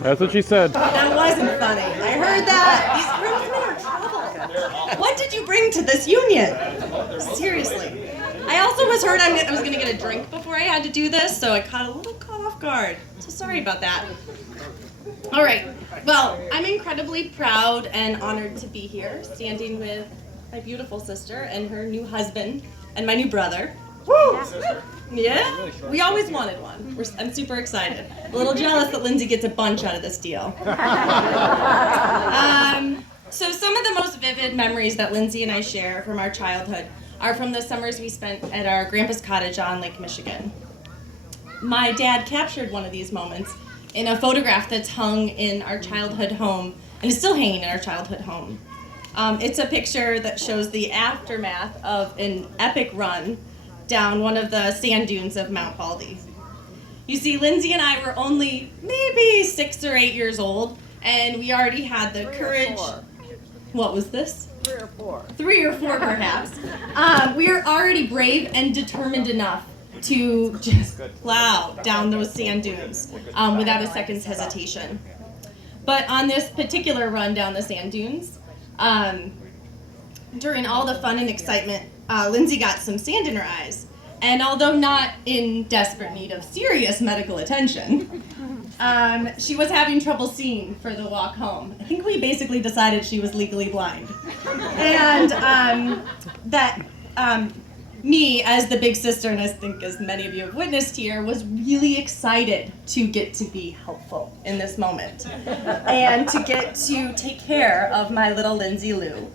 That's what she said. That wasn't funny. I heard that. These groomsmen are trouble. What did you bring to this union? Seriously. I also was heard I was going to get a drink before I had to do this, so I caught a little caught off guard. So sorry about that. All right. Well, I'm incredibly proud and honored to be here, standing with my beautiful sister and her new husband and my new brother. Woo! Yeah? We always wanted one. I'm super excited. A little jealous that Lindsay gets a bunch out of this deal. So some of the most vivid memories that Lindsay and I share from our childhood are from the summers we spent at our grandpa's cottage on Lake Michigan. My dad captured one of these moments in a photograph that's hung in our childhood home, and is still hanging in our childhood home. It's a picture that shows the aftermath of an epic run down one of the sand dunes of Mount Baldy. You see, Lindsay and I were only maybe 6 or 8 years old, and we already had the courage. What was this? 3 or 4. 3 or 4, perhaps. We are already brave and determined enough to just plow down those sand dunes without a second's hesitation. But on this particular run down the sand dunes, during all the fun and excitement, Lindsay got some sand in her eyes. And although not in desperate need of serious medical attention, she was having trouble seeing for the walk home. I think we basically decided she was legally blind. And me, as the big sister, and I think as many of you have witnessed here, was really excited to get to be helpful in this moment. And to get to take care of my little Lindsay Lou.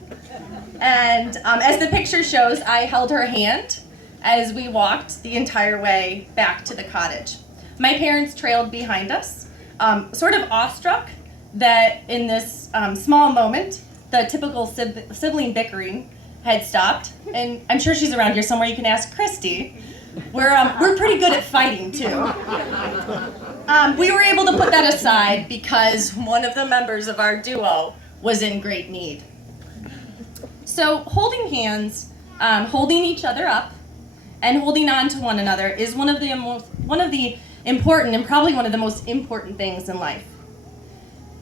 And as the picture shows, I held her hand as we walked the entire way back to the cottage. My parents trailed behind us, sort of awestruck that in this small moment, the typical sibling bickering had stopped. And I'm sure she's around here somewhere. You can ask Christy. We're pretty good at fighting, too. We were able to put that aside because one of the members of our duo was in great need. So holding hands, holding each other up, and holding on to one another is one of the important and probably one of the most important things in life.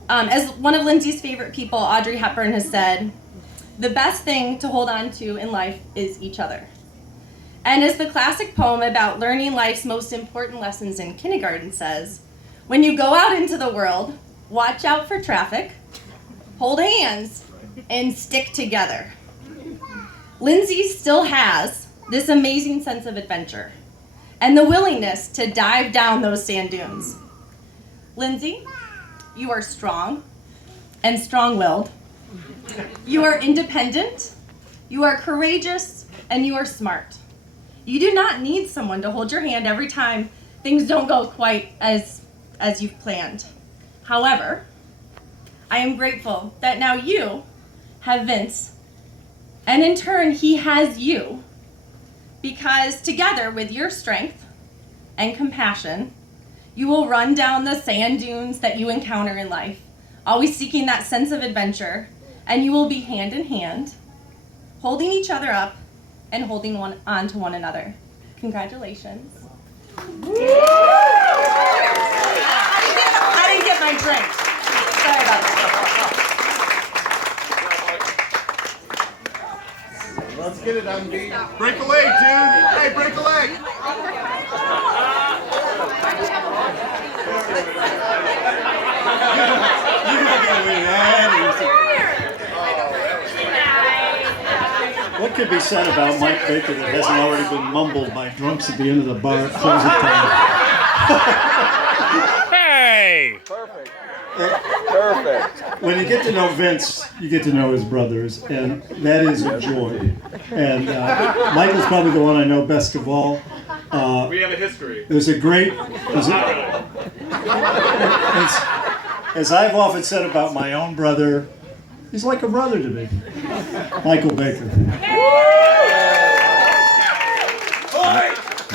As one of Lindsay's favorite people, Audrey Hepburn, has said, the best thing to hold on to in life is each other. And as the classic poem about learning life's most important lessons in kindergarten says, when you go out into the world, watch out for traffic, hold hands, and stick together. Lindsay still has this amazing sense of adventure and the willingness to dive down those sand dunes. Lindsay, you are strong and strong-willed. You are independent, you are courageous, and you are smart. You do not need someone to hold your hand every time things don't go quite as you've planned. However, I am grateful that now you have Vince, and in turn, he has you, because together with your strength and compassion, you will run down the sand dunes that you encounter in life, always seeking that sense of adventure, and you will be hand in hand, holding each other up and holding on to one another. Congratulations. I didn't get my drink. Sorry about that. Let's get it, MD. Break a leg, dude. Hey, break a leg. What could be said about Mike Baker that hasn't already been mumbled by drunks at the end of the bar at closing time? Hey! Perfect. Perfect. When you get to know Vince, you get to know his brothers, and that is a joy. And Michael's probably the one I know best of all. We have a history. There's a great... as I've often said about my own brother, he's like a brother to me. Michael Baker.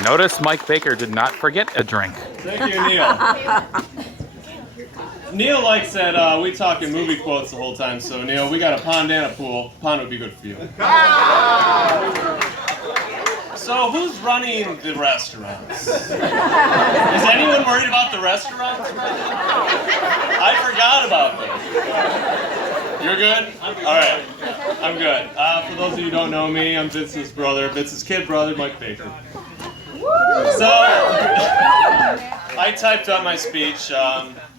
Notice Mike Baker did not forget a drink. Thank you, Neil. Neil likes that we talk in movie quotes the whole time, so Neil, we got a pond and a pool. Pond would be good for you. So So who's running the restaurants? Is anyone worried about the restaurants? I forgot about them. You're good? All right, I'm good. For those of you who don't know me, I'm Vince's brother, Vince's kid brother, Mike Baker. So, I typed up my speech.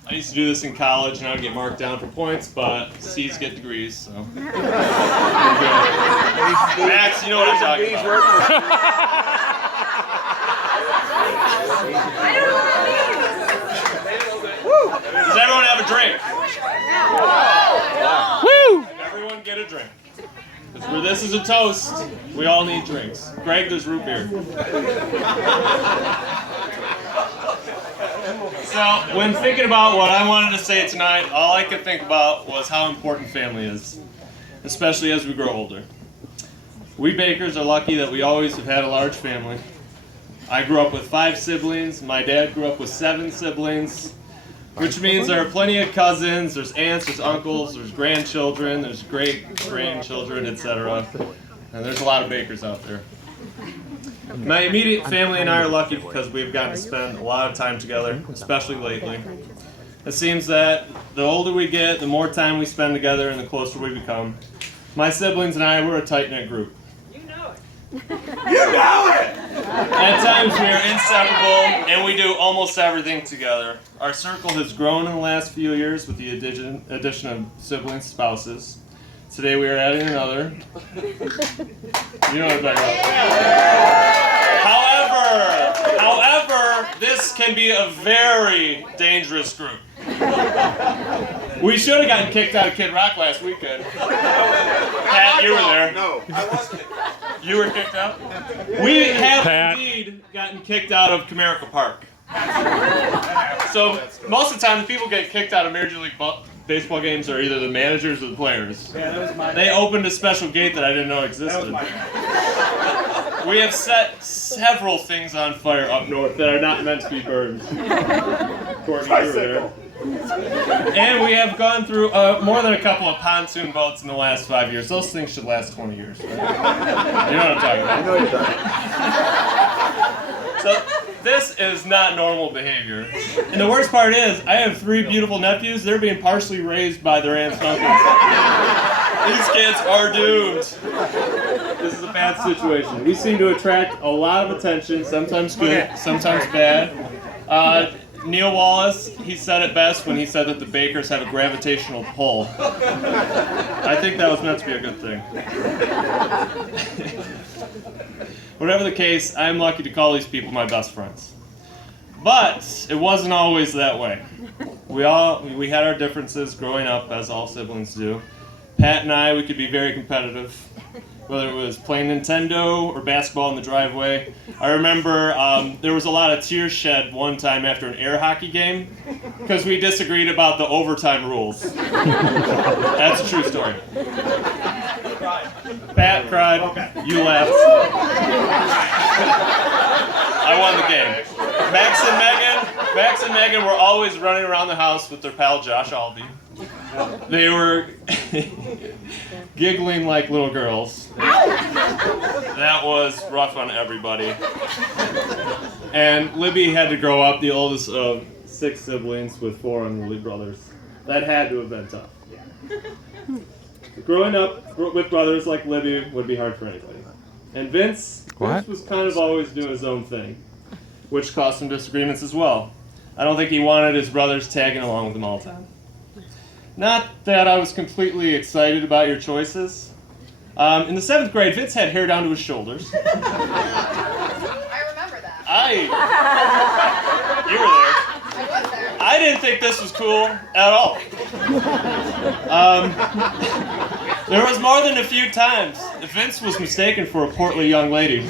I used to do this in college and I would get marked down for points, but C's get degrees, so. I'm good. Max, you know what I'm talking about. Does everyone have a drink? Woo! Everyone get a drink. Because where this is a toast, we all need drinks. Greg, there's root beer. So, when thinking about what I wanted to say tonight, all I could think about was how important family is, especially as we grow older. We Bakers are lucky that we always have had a large family. I grew up with 5 siblings. My dad grew up with 7 siblings, which means there are plenty of cousins, there's aunts, there's uncles, there's grandchildren, there's great-grandchildren, etc. And there's a lot of Bakers out there. My immediate family and I are lucky because we've gotten to spend a lot of time together, especially lately. It seems that the older we get, the more time we spend together and the closer we become. My siblings and I, we're a tight-knit group. You know it! You know it! At times we are inseparable and we do almost everything together. Our circle has grown in the last few years with the addition of siblings, spouses. Today we are adding another. You know what I'm talking about. However, this can be a very dangerous group. We should have gotten kicked out of Kid Rock last weekend. Pat, you were there. No, I wasn't. You were kicked out? We have indeed gotten kicked out of Comerica Park. So most of the time the people get kicked out of Major League Baseball games are either the managers or the players. Yeah, that was my. They opened a special gate that I didn't know existed. We have set several things on fire up north that are not meant to be burned. Courtney, you were there. And we have gone through more than a couple of pontoon boats in the last 5 years. Those things should last 20 years. Right? You know what I'm talking about. I know you're talking. So this is not normal behavior. And the worst part is, I have 3 beautiful nephews. They're being partially raised by their aunts and uncles. These kids are doomed. This is a bad situation. We seem to attract a lot of attention, sometimes good, sometimes bad. Neil Wallace, he said it best when he said that the Bakers have a gravitational pull. I think that was meant to be a good thing. Whatever the case, I'm lucky to call these people my best friends. But it wasn't always that way. We had our differences growing up, as all siblings do. Pat and I, we could be very competitive. Whether it was playing Nintendo or basketball in the driveway. I remember there was a lot of tears shed one time after an air hockey game because we disagreed about the overtime rules. That's a true story. Pat cried, you laughed. I won the game. Max and Megan were always running around the house with their pal Josh Albee. They were giggling like little girls. That was rough on everybody. And Libby had to grow up, the oldest of 6 siblings with 4 unruly brothers. That had to have been tough. Growing up with brothers like Libby would be hard for anybody. And Vince was kind of always doing his own thing, which caused some disagreements as well. I don't think he wanted his brothers tagging along with him all the time. Not that I was completely excited about your choices. In the 7th grade, Vince had hair down to his shoulders. I remember that. You were there. I was there. I didn't think this was cool at all. There was more than a few times Vince was mistaken for a portly young lady.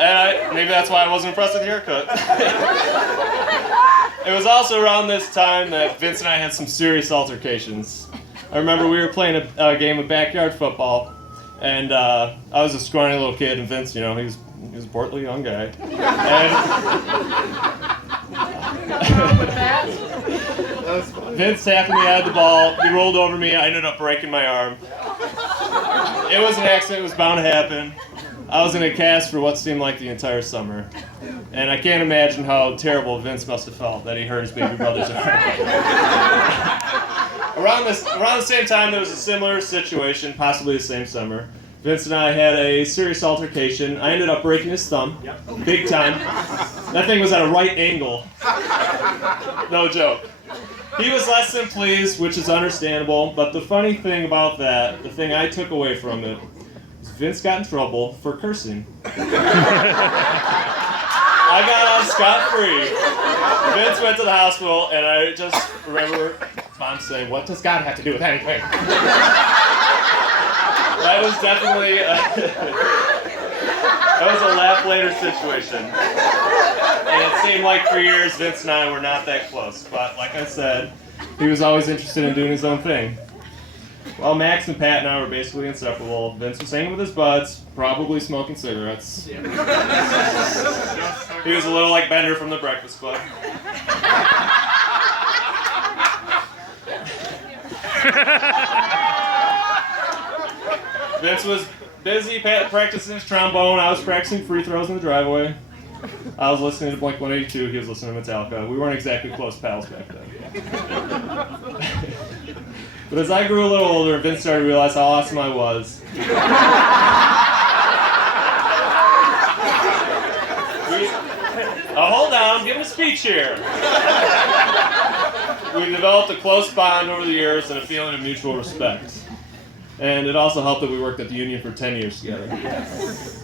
And maybe that's why I wasn't impressed with the haircut. It was also around this time that Vince and I had some serious altercations. I remember we were playing a game of backyard football, and I was a scrawny little kid, and Vince, he was a portly young guy. And Vince tackled me out of the ball. He rolled over me. I ended up breaking my arm. It was an accident. It was bound to happen. I was in a cast for what seemed like the entire summer. And I can't imagine how terrible Vince must have felt that he hurt his baby brother's arm. Around the same time, there was a similar situation, possibly the same summer. Vince and I had a serious altercation. I ended up breaking his thumb, big time. That thing was at a right angle. No joke. He was less than pleased, which is understandable, but the funny thing about that, the thing I took away from it, was Vince got in trouble for cursing. I got out scot-free. Vince went to the hospital, and I just remember Mom saying, "What does God have to do with anything?" That was definitely that was a laugh later situation. And it seemed like for years Vince and I were not that close. But like I said, he was always interested in doing his own thing. While Max and Pat and I were basically inseparable, Vince was hanging with his buds, probably smoking cigarettes. He was a little like Bender from the Breakfast Club. Vince was busy practicing his trombone. I was practicing free throws in the driveway. I was listening to Blink-182. He was listening to Metallica. We weren't exactly close pals back then. But as I grew a little older, Vince started to realize how awesome I was. Hold on, give him a speech here. We developed a close bond over the years and a feeling of mutual respect. And it also helped that we worked at the union for 10 years together.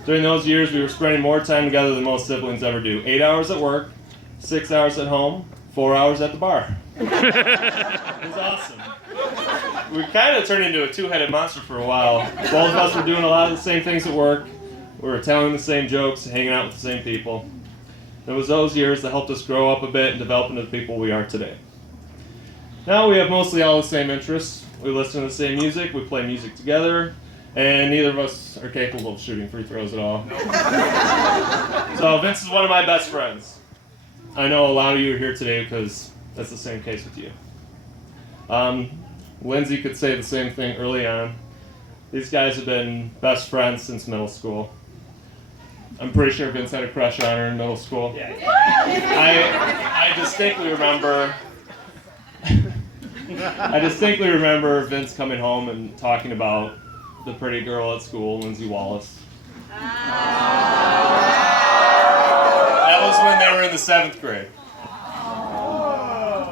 During those years, we were spending more time together than most siblings ever do. 8 hours at work, 6 hours at home, 4 hours at the bar. It was awesome. We kind of turned into a two-headed monster for a while. Both of us were doing a lot of the same things at work. We were telling the same jokes, hanging out with the same people. It was those years that helped us grow up a bit and develop into the people we are today. Now we have mostly all the same interests. We listen to the same music, we play music together, and neither of us are capable of shooting free throws at all. So Vince is one of my best friends. I know a lot of you are here today because that's the same case with you. Lindsay could say the same thing early on. These guys have been best friends since middle school. I'm pretty sure Vince had a crush on her in middle school. I distinctly remember Vince coming home and talking about the pretty girl at school, Lindsay Wallace. That was when they were in the 7th grade.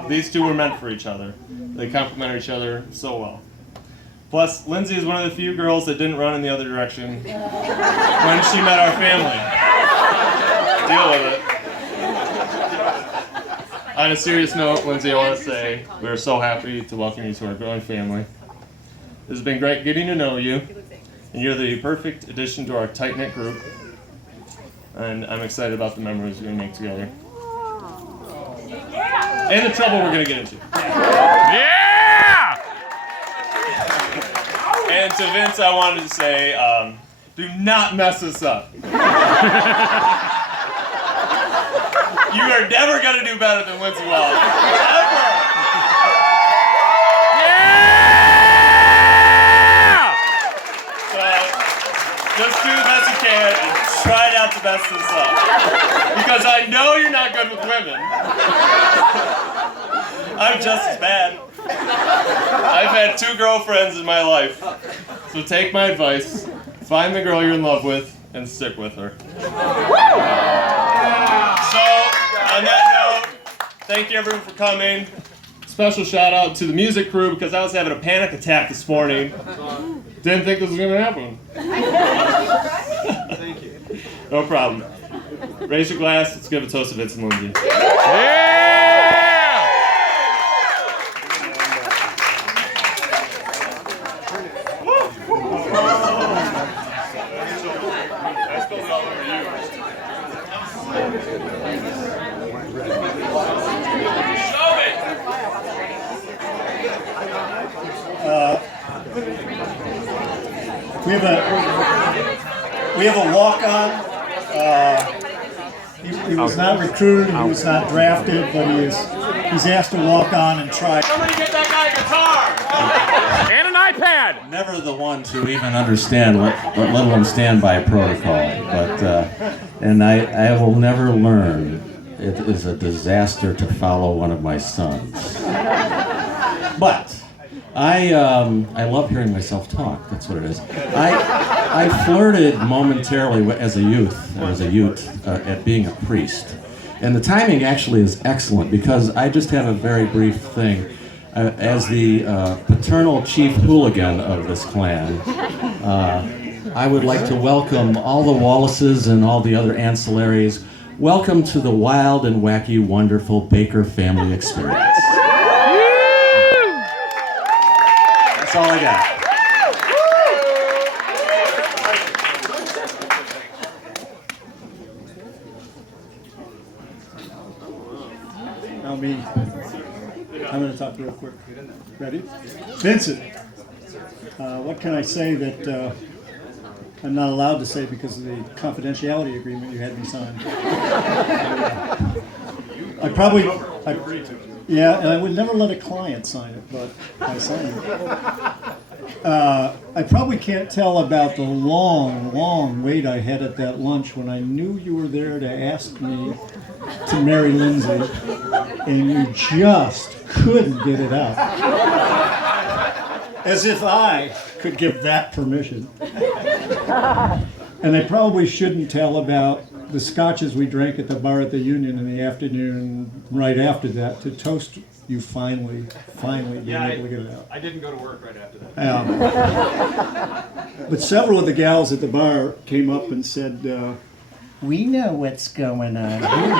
These two were meant for each other. They complemented each other so well. Plus, Lindsay is one of the few girls that didn't run in the other direction when she met our family. Deal with it. On a serious note, Lindsay, I want to say we're so happy to welcome you to our growing family. It has been great getting to know you, and you're the perfect addition to our tight-knit group. And I'm excited about the memories we're going to make together. And the trouble we're going to get into. Yeah! And to Vince, I wanted to say, do not mess this up. You are never going to do better than Lindsay Wallace. Ever! Yeah! So, just do the best you can and try not to mess this up. Because I know you're not good with women. I'm just as bad. I've had 2 girlfriends in my life. So take my advice, find the girl you're in love with, and stick with her. So, on that note, thank you everyone for coming. Special shout out to the music crew because I was having a panic attack this morning. Didn't think this was going to happen. Thank you. No problem. Raise your glass, let's give a toast to Vince and Lindsay. Yeah! We have a walk-on. He was not recruited, he was not drafted, but he is He's asked to walk on and try. Somebody get that guy a guitar! And an iPad. Never the one to even understand, let alone stand by protocol. But and I will never learn. It is a disaster to follow one of my sons. But I love hearing myself talk. That's what it is. I flirted momentarily as a youth at being a priest, and the timing actually is excellent because I just have a very brief thing. As the paternal chief hooligan of this clan, I would like to welcome all the Wallaces and all the other ancillaries. Welcome to the wild and wacky, wonderful Baker family experience. That's all I got. Now me. I'm going to talk real quick. Ready? Vincent, what can I say that I'm not allowed to say because of the confidentiality agreement you had me sign? Yeah, and I would never let a client sign it, but I signed it. I probably can't tell about the long wait I had at that lunch when I knew you were there to ask me to marry Lindsay, and you just couldn't get it out. As if I could give that permission. And I probably shouldn't tell about the scotches we drank at the bar at the Union in the afternoon right after that to toast you finally being able to get it out. I didn't go to work right after that. But several of the gals at the bar came up and said, we know what's going on here.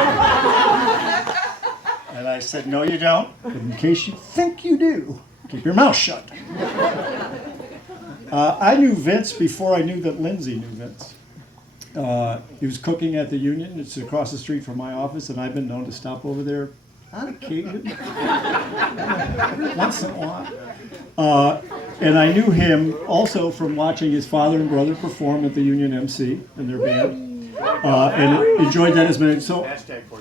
And I said, no, you don't. But in case you think you do, keep your mouth shut. I knew Vince before I knew that Lindsay knew Vince. He was cooking at the Union. It's across the street from my office, and I've been known to stop over there on occasion, once in a while. And I knew him also from watching his father and brother perform at the Union MC in their band. And enjoyed that as many. So,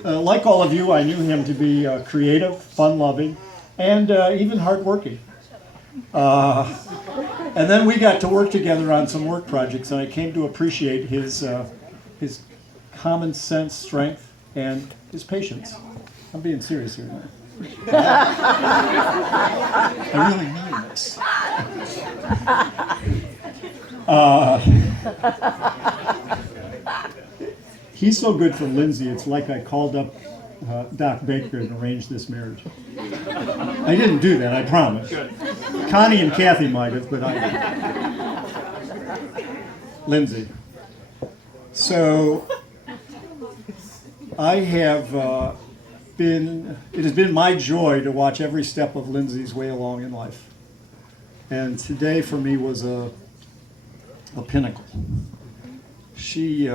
like all of you, I knew him to be creative, fun-loving, and even hardworking. And then we got to work together on some work projects, and I came to appreciate his common sense, strength, and his patience. I'm being serious here now. I really mean this. He's so good for Lindsay, it's like I called up Doc Baker and arranged this marriage. I didn't do that, I promise. Good. Connie and Kathy might have, but I didn't. Lindsay. So, I have it has been my joy to watch every step of Lindsay's way along in life. And today for me was a pinnacle. She's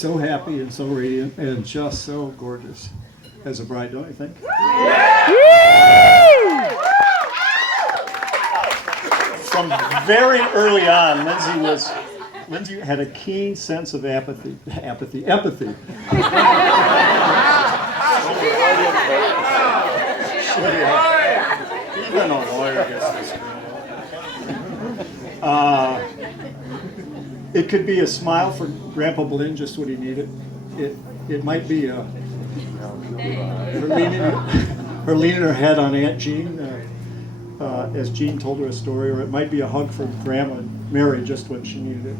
so happy and so radiant and just so gorgeous as a bride, don't you think? From very early on, Lindsay had a keen sense of empathy. Even a lawyer gets this. It could be a smile for Grandpa Blinn, just what he needed. It might be her leaning her head on Aunt Jean, as Jean told her a story, or it might be a hug from Grandma Mary, just when she needed it.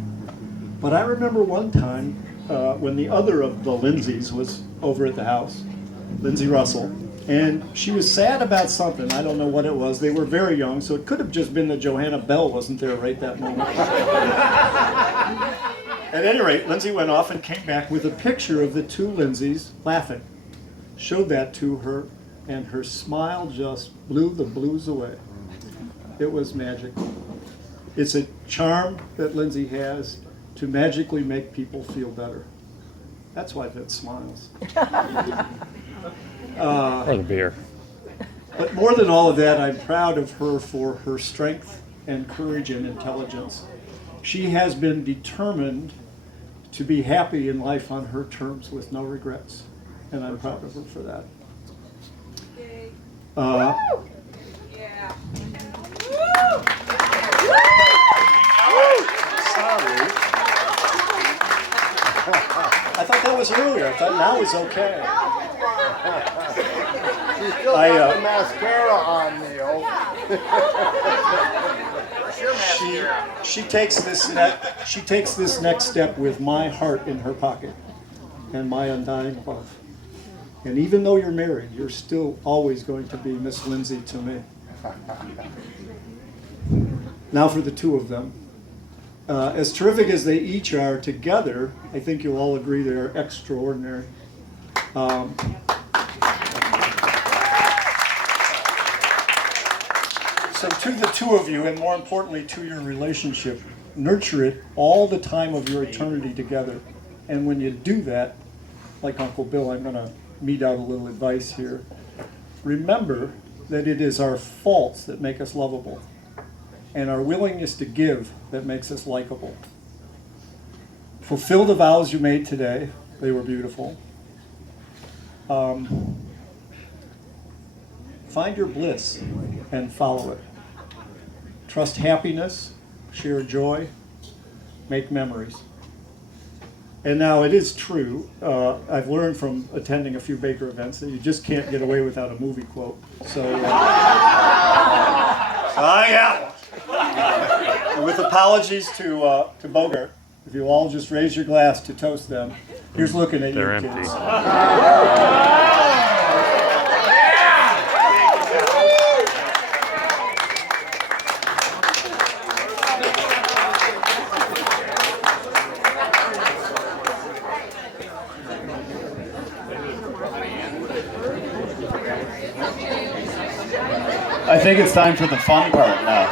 But I remember one time when the other of the Lindsays was over at the house, Lindsay Russell, and she was sad about something. I don't know what it was. They were very young, so it could have just been that Johanna Bell wasn't there right that moment. At any rate, Lindsay went off and came back with a picture of the two Lindsays laughing. Showed that to her, and her smile just blew the blues away. It was magic. It's a charm that Lindsay has to magically make people feel better. That's why Vince smiles. For the beer. But more than all of that, I'm proud of her for her strength and courage and intelligence. She has been determined to be happy in life on her terms with no regrets, and I'm proud of her for that. Uh, Sorry. I thought that was earlier. I thought now was okay. You still got the mascara on, Neil. She takes this next step with my heart in her pocket and my undying love. And even though you're married, you're still always going to be Miss Lindsay to me. Now for the two of them. As terrific as they each are together, I think you'll all agree they're extraordinary. So to the two of you, and more importantly to your relationship, nurture it all the time of your eternity together. And when you do that, like Uncle Bill, I'm going to mete out a little advice here. Remember that it is our faults that make us lovable, and our willingness to give that makes us likable. Fulfill the vows you made today. They were beautiful. Find your bliss and follow it. Trust happiness, share joy, make memories. And now it is true, I've learned from attending a few Baker events that you just can't get away without a movie quote. So, yeah. With apologies to Bogart, if you all just raise your glass to toast them, here's looking at They're you empty. kids. I think it's time for the fun part now.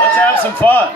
Let's have some fun.